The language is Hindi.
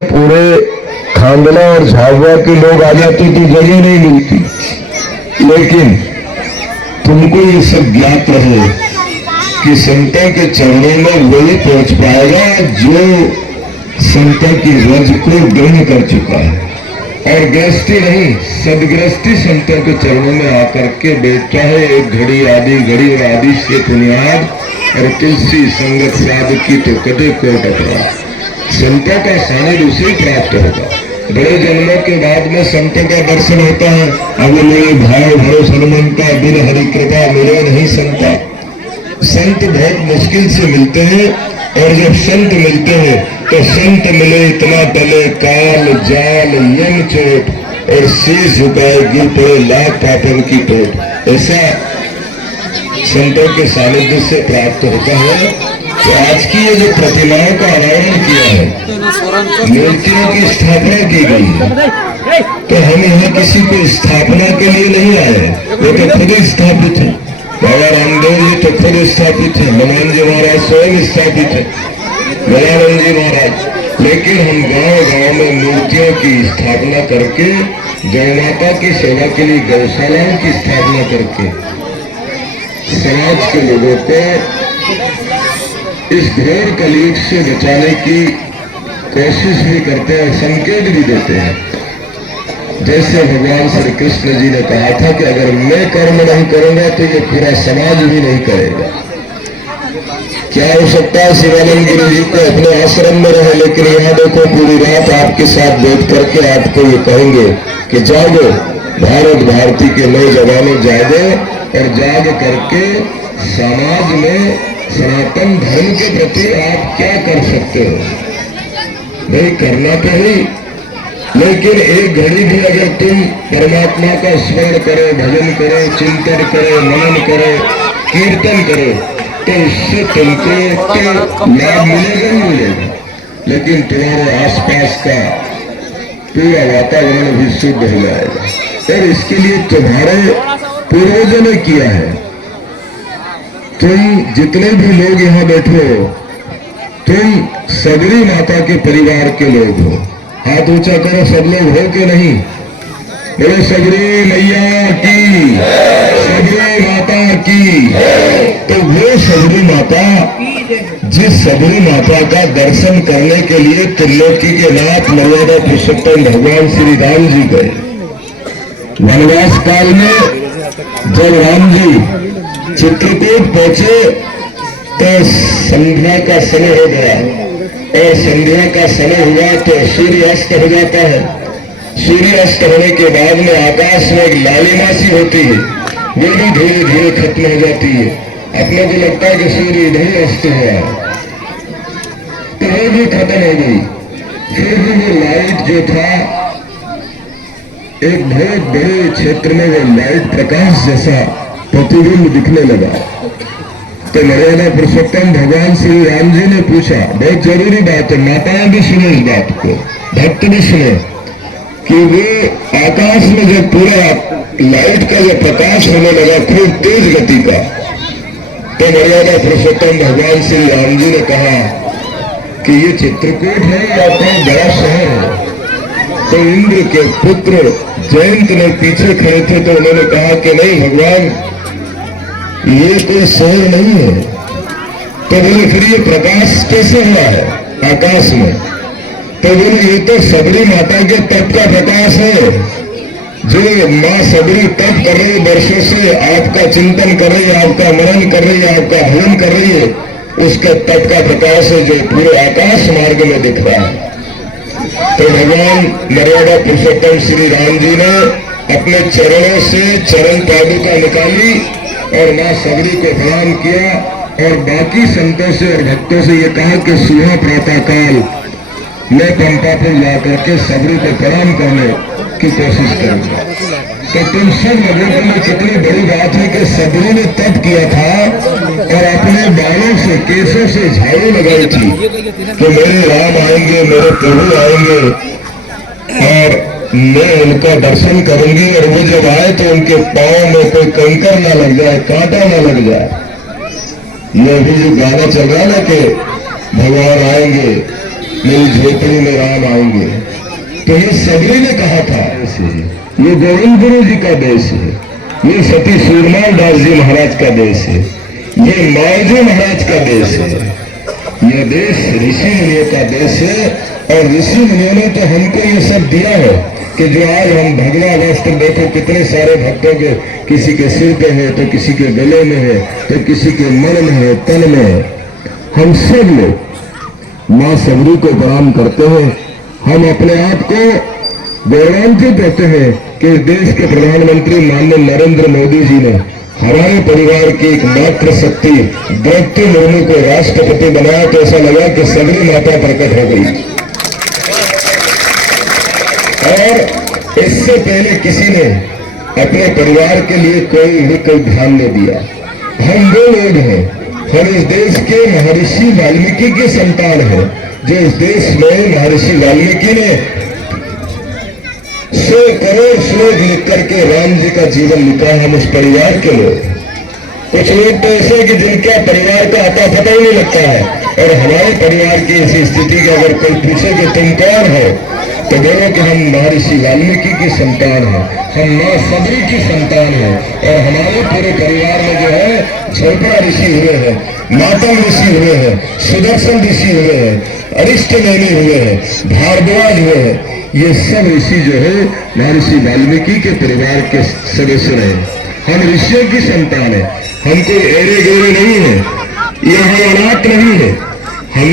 पूरे खांडला और झाबुआ के लोग आ जाते तो जगह नहीं मिलती, लेकिन तुमको ये सब ज्ञात रहे कि संतों के चरणों में वही पहुंच पाएगा जो संतों की रज को ग्रहण कर चुका है। और गृहस्थी नहीं, सदगृहस्थी संतों के चरणों में आकर के बैठता है। एक घड़ी आदि घड़ी और आदि से बुनियाद और तुलसी संगत साध की तो कदे कोट अपराध। संतों का सानिध्य उसे प्राप्त होगा। बड़े जन्मों के बाद में संतों का दर्शन होता है। अब मेरे भाई भरोस हनुमंता बिन हरि कृपा मिले नहीं संता। संत बहुत मुश्किल से मिलते हैं, और जब संत मिलते हैं तो संत मिले इतना टले काल जाल यम चोट, और शीश झुकाए गिर पड़े लाख पापन की टोट। ऐसा संतों के सानिध्य से प्राप्त होता है। तो आज की ये जो प्रतिमाओं का अनावरण किया है, मूर्तियों की स्थापना की गई है, तो हम यहाँ किसी को स्थापना के लिए नहीं आए, वो तो खुद स्थापित है। बाबा रामदेव जी तो खुद स्थापित है, हनुमान जी महाराज स्वयं स्थापित है, दयानंद जी महाराज। लेकिन हम गांव गांव में मूर्तियों की स्थापना करके गौ माता की सेवा के लिए गौशालाओं की स्थापना करके समाज के लोगों को इस घोर कलयुग से बचाने की कोशिश भी करते हैं, संकेत भी देते हैं। जैसे भगवान श्री कृष्ण जी ने कहा था कि अगर मैं कर्म नहीं करूंगा तो ये पूरा समाज भी नहीं करेगा। क्या हो सकता है शिवानंद गिरी जी को अपने आश्रम में रहे, लेकिन यहाँ देखो पूरी रात आपके साथ बैठ करके आपको ये कहेंगे कि जागो, भारत भारती के नौजवानों जागो, और जाग करके समाज में सनातन धर्म के प्रति आप क्या कर सकते हो? नहीं करना तो नहीं, लेकिन एक घड़ी भी अगर तुम परमात्मा का स्मरण करो, भजन करो, चिंतन करो, मनन करो, कीर्तन करो, तो इससे तुमको तो लाभ मिलेगा ही मिलेगा। लेकिन तुम्हारे आसपास का पूरा वातावरण भी शुद्ध हो जाएगा। और इसके लिए तुम्हारे पूर्वजों ने किया है। तुम जितने भी लोग यहाँ बैठे हो, तुम सबरी माता के परिवार के लोग हो। हाथ ऊंचा करो, सब लोग हो के नहीं? बोले सबरी मैया की, सबरी माता की। तो वो सबरी माता, जिस सबरी माता का दर्शन करने के लिए त्रिलोकी के नाथ मर्यादा पुरुषोत्तम भगवान श्री राम जी गए वनवास काल में। जब राम जी चित्रकूट पहुंचे तो संध्या का समय हो गया, और संध्या का समय हुआ तो सूर्य अस्त हो जाता है। सूर्य अस्त होने के बाद में आकाश में एक लालिमा सी होती है, वो भी धीरे धीरे खत्म हो जाती है। अपने को लगता है कि सूर्य इधर ही अस्त हुआ, तो वो भी खत्म हो गई। फिर भी वो लाइट जो था, एक बहुत बड़े क्षेत्र में वो लाइट प्रकाश जैसा प्रतिबिंब दिखने लगा। तो मर्यादा पुरुषोत्तम भगवान श्री राम जी ने पूछा, बहुत जरूरी बात है, माताएं भी सुने इस बात को, भक्त भी सुने, कि वो आकाश में जब पूरा लाइट का जो प्रकाश होने लगा खूब तेज गति का, तो मर्यादा पुरुषोत्तम भगवान श्री राम जी ने कहा कि ये चित्रकूट है या कोई बड़ा शहर है? तो इंद्र के पुत्र जयंत ने पीछे खड़े थे, तो उन्होंने कहा कि नहीं भगवान, ये कोई शहर नहीं है। तो बोले फिर ये प्रकाश कैसे हुआ है आकाश में? तो बोले ये तो सबरी माता के तप का प्रकाश है, जो माँ सबरी तप कर रही, वर्षों से आपका चिंतन कर रही है, आपका मनन कर रही है, आपका हवन कर रही है, उसका तप का प्रकाश है जो पूरे आकाश मार्ग में दिख रहा है। तो भगवान मर्यादा पुरुषोत्तम श्री राम जी ने अपने चरणों से चरण पादुका निकाली और माँ सबरी को प्रणाम किया, और बाकी संतों से और भक्तों से ये कहा कि सुबह प्रातः काल मैं पंपा पर जाकर के सबरी को प्रणाम करने की कोशिश करूंगा। तो तुम सब लोगों के लिए कितनी बड़ी बात है कि सबरी ने तप किया था और अपने बालों से, केसों से झाड़ू लगाई थी कि मेरे राम आएंगे, मेरे प्रभु आएंगे, और मैं उनका दर्शन करूंगी, और वो जब आए तो उनके पांव में कोई कंकर ना लग जाए, कांटा ना लग जाए। ये अभी जो गाना चल रहा है ना कि भगवान आएंगे, मेरी झोपड़ी में राम आएंगे, तो ये सबरी ने कहा था, ये गोविंद गुरु जी का देश है, ये सती सूरमाल दास जी महाराज का देश है, ये मालजी महाराज का देश है। ये देश ऋषि मुनियों का देश है और ऋषि मुनियों ने तो हमको ये सब दिया है कि जो आज हम भगवा वस्त्र देखो कितने सारे भक्तों के, किसी के सिर पे है तो किसी के गले में है तो किसी के मन में है, तन में है। हम सब लोग मां सबरी को प्रणाम करते हैं। हम अपने आप को गौरवान्वित होते हैं कि देश के प्रधानमंत्री माननीय नरेंद्र मोदी जी ने हमारे परिवार की एक मात्र शक्ति द्रौपदी मुर्मू को राष्ट्रपति बनाया, तो ऐसा लगा कि सबरी माता प्रकट हो गई। और इससे पहले किसी ने अपने परिवार के लिए कोई ध्यान नहीं दिया। हम दो लोग हैं, हम इस देश के महर्षि वाल्मीकि की संतान है, जो इस देश में महर्षि वाल्मीकि ने 100 करोड़ श्लोक लिख करके राम जी का जीवन लिखा। हम उस परिवार के लोग, कुछ लोग तो ऐसे कि जिनका परिवार का आता पता ही नहीं लगता है, और हमारे परिवार की ऐसी स्थिति कि अगर कोई पूछे कि तुम कौन हो तो बोलो कि हम महर्षि वाल्मीकि की संतान हैं, हम मां सबरी की संतान हैं। और हमारे पूरे परिवार में जो है झोपड़ा ऋषि हुए हैं, मातंग ऋषि हुए हैं, सुदर्शन ऋषि हुए हैं, अरिष्टनेमि हुए हैं, भारद्वाज हुए हैं। ये सब ऋषि जो है महर्षि वाल्मीकि के परिवार के सदस्य रहे। हम ऋषियों की संतान है, हम कोई एरे गेरे नहीं है, ये हम अनाथ नहीं है। हम